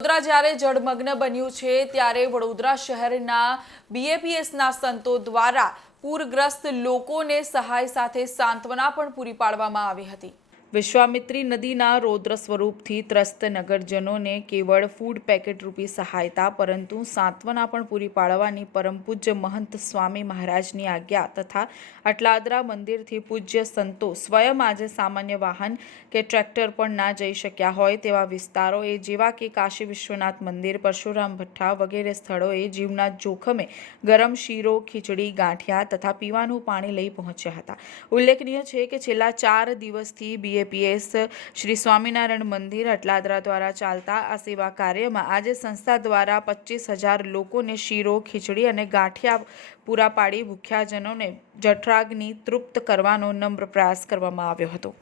વડોદરા જ્યારે જળમગ્ન બન્યું છે, ત્યારે વડોદરા શહેરના બીએપીએસના સંતો દ્વારા પૂરગ્રસ્ત લોકોને સહાય સાથે સાંત્વના પણ પૂરી પાડવામાં આવી હતી. વિશ્વામિત્રી નદીના રૌદ્ર સ્વરૂપથી ત્રસ્ત નગરજનોને કેવળ ફૂડ પેકેટ રૂપી સહાયતા, પરંતુ સાંત્વના પણ પૂરી પાડવાની પરમ પૂજ્ય મહંત સ્વામી મહારાજની આજ્ઞા તથા અટલાદરા મંદિરથી પૂજ્ય સંતો સ્વયં આજે સામાન્ય વાહન કે ટ્રેક્ટર પણ ના જઈ શક્યા હોય તેવા વિસ્તારોએ, જેવા કે કાશી વિશ્વનાથ મંદિર, પરશુરામ ભઠ્ઠા વગેરે સ્થળોએ જીવના જોખમે ગરમ શીરો, ખીચડી, ગાંઠિયા તથા પીવાનું પાણી લઈ પહોંચ્યા હતા. ઉલ્લેખનીય છે કે છેલ્લા ચાર દિવસથી બીએપીએસ શ્રી સ્વામિનારાયણ મંદિર અટલાદરા દ્વારા ચાલતા આ સેવા કાર્યમાં આજે સંસ્થા દ્વારા પચીસ હજાર લોકોને શીરો, ખીચડી અને ગાંઠિયા પૂરા પાડી ભૂખ્યાજનોને જઠરાગ્નિ તૃપ્ત કરવાનો નમ્ર પ્રયાસ કરવામાં આવ્યો હતો.